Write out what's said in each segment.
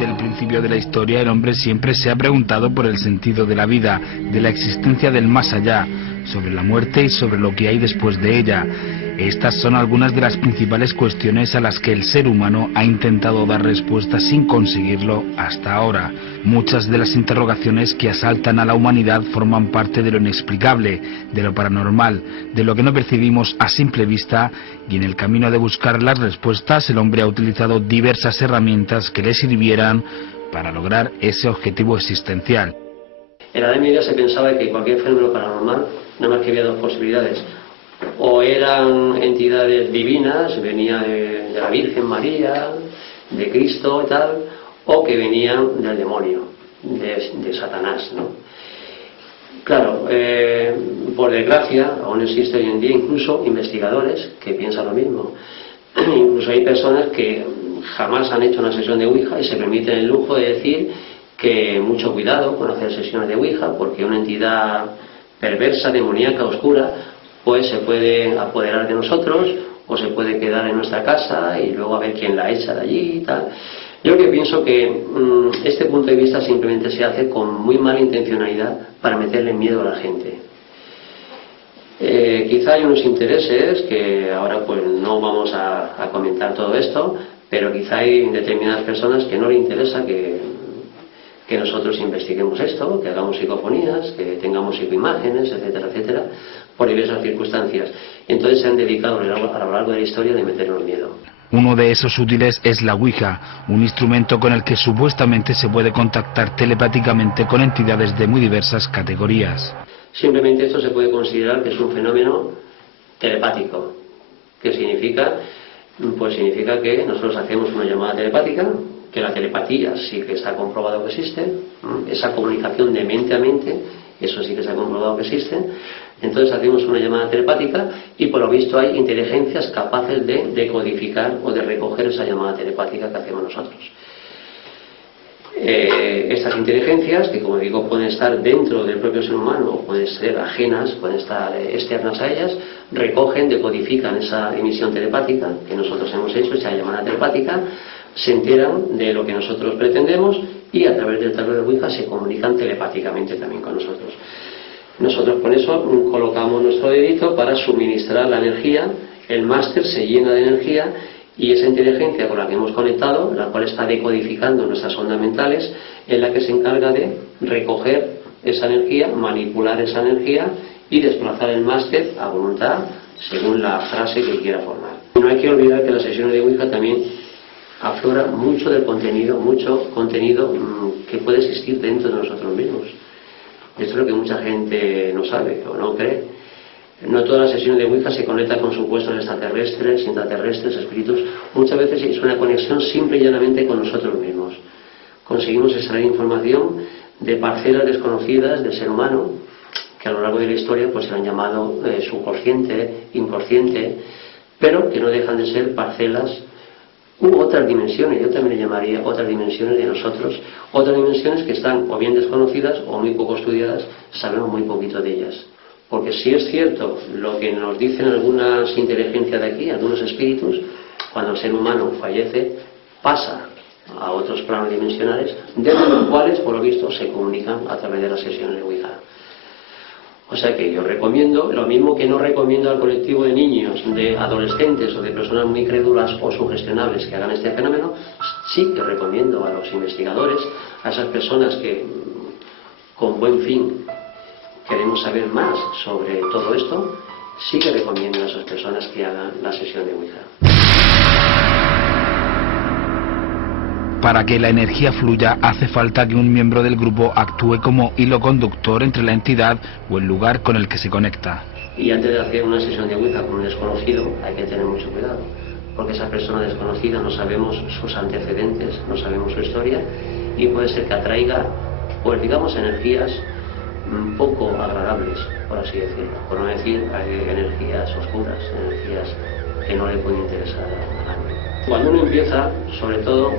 Desde el principio de la historia, el hombre siempre se ha preguntado por el sentido de la vida, de la existencia del más allá, sobre la muerte y sobre lo que hay después de ella. Estas son algunas de las principales cuestiones a las que el ser humano ha intentado dar respuesta sin conseguirlo hasta ahora. Muchas de las interrogaciones que asaltan a la humanidad forman parte de lo inexplicable, de lo paranormal, de lo que no percibimos a simple vista, y en el camino de buscar las respuestas el hombre ha utilizado diversas herramientas que le sirvieran para lograr ese objetivo existencial. En la Edad Media se pensaba que cualquier fenómeno paranormal, nada más que había dos posibilidades: o eran entidades divinas, venía de la Virgen María, de Cristo y tal, o que venían del demonio, de Satanás, ¿no? Claro, por desgracia, aún existe hoy en día incluso investigadores que piensan lo mismo. Incluso hay personas que jamás han hecho una sesión de Ouija y se permiten el lujo de decir que mucho cuidado con hacer sesiones de Ouija, porque una entidad perversa, demoníaca, oscura, pues se puede apoderar de nosotros o se puede quedar en nuestra casa y luego a ver quién la echa de allí y tal. Yo que pienso que este punto de vista simplemente se hace con muy mala intencionalidad para meterle miedo a la gente. Quizá hay unos intereses que ahora pues no vamos a comentar todo esto, pero quizá hay determinadas personas que no le interesa que nosotros investiguemos esto, que hagamos psicofonías, que tengamos psicoimágenes, etcétera, etcétera, por diversas circunstancias. Entonces se han dedicado a lo largo de la historia de meternos miedo. Uno de esos útiles es la Ouija, un instrumento con el que supuestamente se puede contactar telepáticamente con entidades de muy diversas categorías. Simplemente esto se puede considerar que es un fenómeno telepático. ¿Qué significa? Pues significa que nosotros hacemos una llamada telepática, que la telepatía sí que está comprobado que existe, esa comunicación de mente a mente, eso sí que se ha comprobado que existe. Entonces hacemos una llamada telepática y por lo visto hay inteligencias capaces de decodificar o de recoger esa llamada telepática que hacemos nosotros. Estas inteligencias, que como digo pueden estar dentro del propio ser humano o pueden ser ajenas, pueden estar externas a ellas, recogen, decodifican esa emisión telepática que nosotros hemos hecho, esa llamada telepática, se enteran de lo que nosotros pretendemos y a través del tablero de Ouija se comunican telepáticamente también con nosotros. Nosotros con eso colocamos nuestro dedito para suministrar la energía, el máster se llena de energía y esa inteligencia con la que hemos conectado, la cual está decodificando nuestras ondas mentales, es la que se encarga de recoger esa energía, manipular esa energía y desplazar el máster a voluntad según la frase que quiera formar. No hay que olvidar que las sesiones de Ouija también aflora mucho del contenido, que puede existir dentro de nosotros mismos. Esto es lo que mucha gente no sabe o no cree. No todas las sesiones de Ouija se conectan con supuestos extraterrestres, intraterrestres, espíritus. Muchas veces es una conexión simple y llanamente con nosotros mismos. Conseguimos extraer información de parcelas desconocidas del ser humano, que a lo largo de la historia pues se han llamado subconsciente, inconsciente, pero que no dejan de ser parcelas u otras dimensiones. Yo también le llamaría otras dimensiones de nosotros, otras dimensiones que están o bien desconocidas o muy poco estudiadas, sabemos muy poquito de ellas. Porque si es cierto lo que nos dicen algunas inteligencias de aquí, algunos espíritus, cuando el ser humano fallece, pasa a otros planos dimensionales, desde los cuales, por lo visto, se comunican a través de las sesiones de Ouija. O sea que yo recomiendo, lo mismo que no recomiendo al colectivo de niños, de adolescentes o de personas muy crédulas o sugestionables que hagan este fenómeno, sí que recomiendo a los investigadores, a esas personas que con buen fin queremos saber más sobre todo esto, sí que recomiendo a esas personas que hagan la sesión de Ouija. Para que la energía fluya hace falta que un miembro del grupo actúe como hilo conductor entre la entidad o el lugar con el que se conecta. Y antes de hacer una sesión de Ouija con un desconocido hay que tener mucho cuidado, porque esa persona desconocida no sabemos sus antecedentes, no sabemos su historia y puede ser que atraiga, pues digamos, energías poco agradables, por así decirlo, por no decir energías oscuras, energías que no le pueden interesar a nadie. Cuando uno empieza, sobre todo,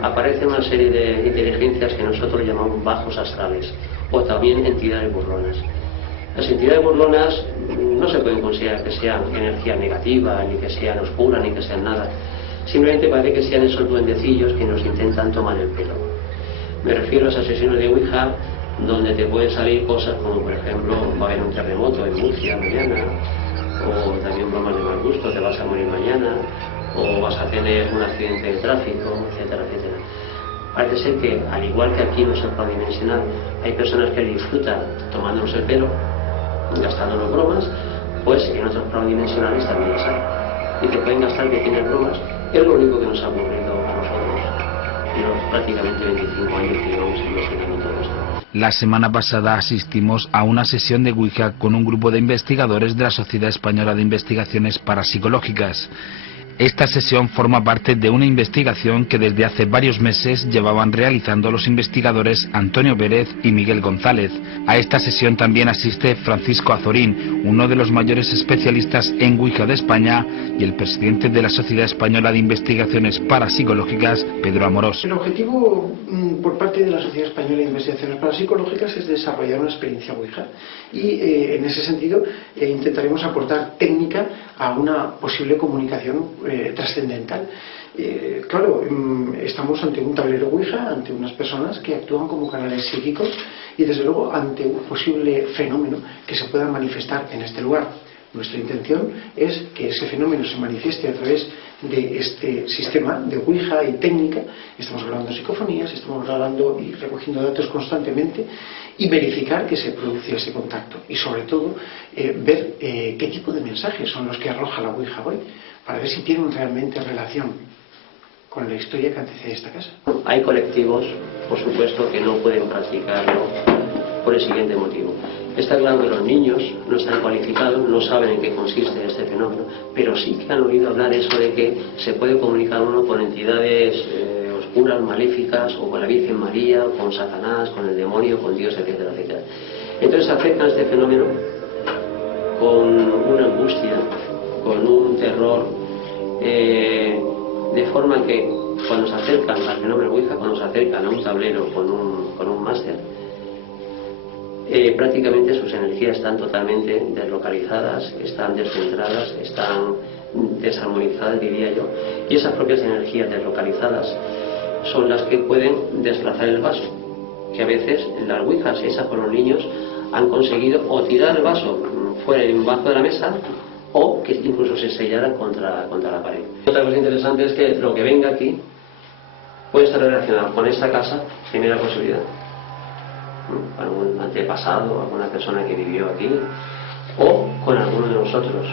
aparece una serie de inteligencias que nosotros llamamos bajos astrales, o también entidades burlonas. Las entidades burlonas no se pueden considerar que sean energía negativa, ni que sean oscuras, ni que sean nada. Simplemente parece que sean esos duendecillos que nos intentan tomar el pelo. Me refiero a esas sesiones de Ouija donde te pueden salir cosas como, por ejemplo, va a haber un terremoto en Murcia mañana, o también bromas de mal gusto, te vas a morir mañana, o vas a tener un accidente de tráfico, etcétera, etcétera. Parece ser que, al igual que aquí en nuestro plano dimensional, hay personas que disfrutan tomándonos el pelo, gastándonos bromas, pues en otros planos dimensionales también las hay. Y te pueden gastar pequeñas bromas. Es lo único que nos ha ocurrido a nosotros en los prácticamente 25 años que llevamos investigando todo esto. La semana pasada asistimos a una sesión de Ouija con un grupo de investigadores de la Sociedad Española de Investigaciones Parapsicológicas. Esta sesión forma parte de una investigación que desde hace varios meses llevaban realizando los investigadores Antonio Pérez y Miguel González. A esta sesión también asiste Francisco Azorín, uno de los mayores especialistas en Ouija de España, y el presidente de la Sociedad Española de Investigaciones Parapsicológicas, Pedro Amorós. El objetivo por parte de la Sociedad Española de Investigaciones Parapsicológicas es desarrollar una experiencia Ouija y en ese sentido intentaremos aportar técnica a una posible comunicación trascendental. Claro, estamos ante un tablero Ouija, ante unas personas que actúan como canales psíquicos y desde luego ante un posible fenómeno que se pueda manifestar en este lugar. Nuestra intención es que ese fenómeno se manifieste a través de este sistema de Ouija y técnica. Estamos grabando psicofonías, estamos grabando y recogiendo datos constantemente y verificar que se produce ese contacto y sobre todo ver qué tipo de mensajes son los que arroja la Ouija hoy, para ver si tienen realmente relación con la historia que antecede esta casa. Hay colectivos, por supuesto, que no pueden practicarlo por el siguiente motivo. Está claro que los niños no están cualificados, no saben en qué consiste este fenómeno, pero sí que han oído hablar eso de que se puede comunicar uno con entidades oscuras, maléficas, o con la Virgen María, o con Satanás, con el demonio, con Dios, etcétera, etcétera. Entonces se acercan a este fenómeno con una angustia, con un terror, de forma que cuando se acercan al fenómeno Ouija, cuando se acercan a un tablero con un máster, prácticamente sus energías están totalmente deslocalizadas, están descentradas, están desarmonizadas, diría yo, y esas propias energías deslocalizadas son las que pueden desplazar el vaso, que a veces las ouijas hechas por los niños han conseguido o tirar el vaso fuera debajo de la mesa o que incluso se sellara contra la pared. Otra cosa interesante es que lo que venga aquí puede estar relacionado con esta casa, primera posibilidad, algún antepasado, alguna persona que vivió aquí, o con alguno de nosotros.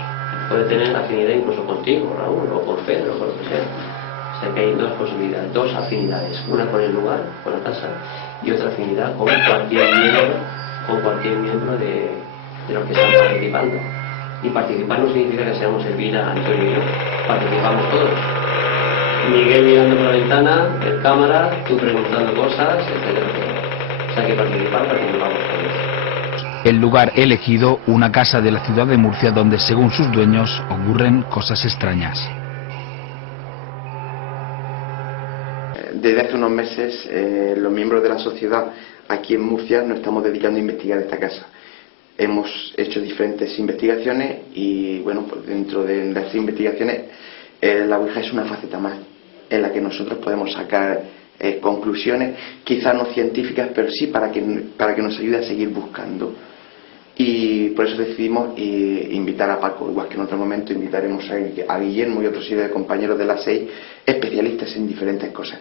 Puede tener afinidad incluso contigo, Raúl, o con Pedro, o con lo que sea. O sea que hay dos posibilidades, dos afinidades, una con el lugar, con la casa, y otra afinidad con cualquier miembro de los que están participando. Y participar no significa que seamos Elvira, Antonio y yo, participamos todos. Miguel mirando por la ventana, el cámara, tú preguntando cosas, etcétera, etcétera. O sea que participamos todos. El lugar elegido, una casa de la ciudad de Murcia donde, según sus dueños, ocurren cosas extrañas. Desde hace unos meses, los miembros de la sociedad aquí en Murcia nos estamos dedicando a investigar esta casa. Hemos hecho diferentes investigaciones y, bueno, pues dentro de estas investigaciones, la Ouija es una faceta más en la que nosotros podemos sacar conclusiones, quizás no científicas, pero sí para que nos ayude a seguir buscando. Y por eso decidimos invitar a Paco, igual que en otro momento invitaremos a Guillermo y otro serie de compañeros de la SEI, especialistas en diferentes cosas.